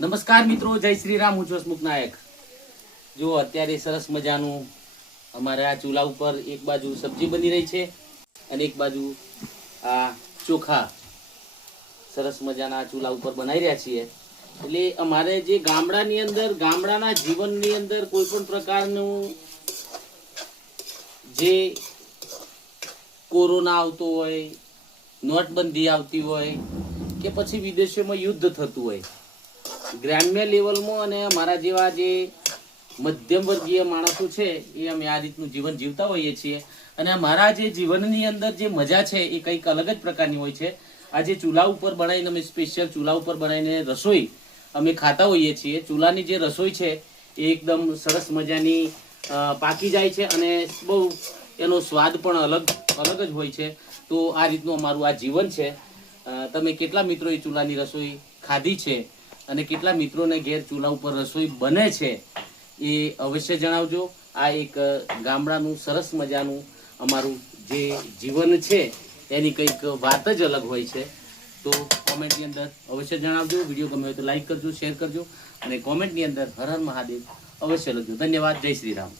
નમસ્કાર મિત્રો, જય શ્રી રામ. હું છું હસમુખ નાયક. જો અત્યારે સરસ મજાનું અમારે આ ચૂલા ઉપર એક બાજુ સબ્જી બની રહી છે અને એક બાજુ આ ચોખા સરસ મજાના ચૂલા ઉપર બનાવી રહ્યા છીએ. એટલે અમારે જે ગામડાની અંદર ગામડાના જીવનની અંદર કોઈ પણ પ્રકારનું જે કોરોના આવતો હોય, નોટબંધી આવતી હોય કે પછી વિદેશોમાં યુદ્ધ થતું હોય, ગ્રામ્ય લેવલમાં અને અમારા જેવા જે મધ્યમ વર્ગીય માણસો છે એ અમે આ રીતનું જીવન જીવતા હોઈએ છીએ. અને અમારા જે જીવનની અંદર જે મજા છે એ કંઈક અલગ જ પ્રકારની હોય છે. આજે ચૂલા ઉપર બનાવીને અમે સ્પેશિયલ ચૂલા ઉપર બનાવીને રસોઈ અમે ખાતા હોઈએ છીએ. ચૂલાની જે રસોઈ છે એ એકદમ સરસ મજાની પાકી જાય છે અને બહુ એનો સ્વાદ પણ અલગ જ હોય છે. તો આ રીતનું અમારું આ જીવન છે. તમે કેટલા મિત્રોએ ચૂલાની રસોઈ ખાધી છે અને કેટલા મિત્રોને ઘેર ચૂલા ઉપર રસોઈ બને છે એ અવશ્ય જણાવજો. આ એક ગામડાનું સરસ મજાનું અમારું જે જીવન છે એની કંઈક વાત જ અલગ હોય છે. તો કોમેન્ટની અંદર અવશ્ય જણાવજો. વિડીયો ગમે હોય તો લાઈક કરજો, શેર કરજો અને કોમેન્ટની અંદર હર હર મહાદેવ અવશ્ય લખજો. ધન્યવાદ. જય શ્રી રામ.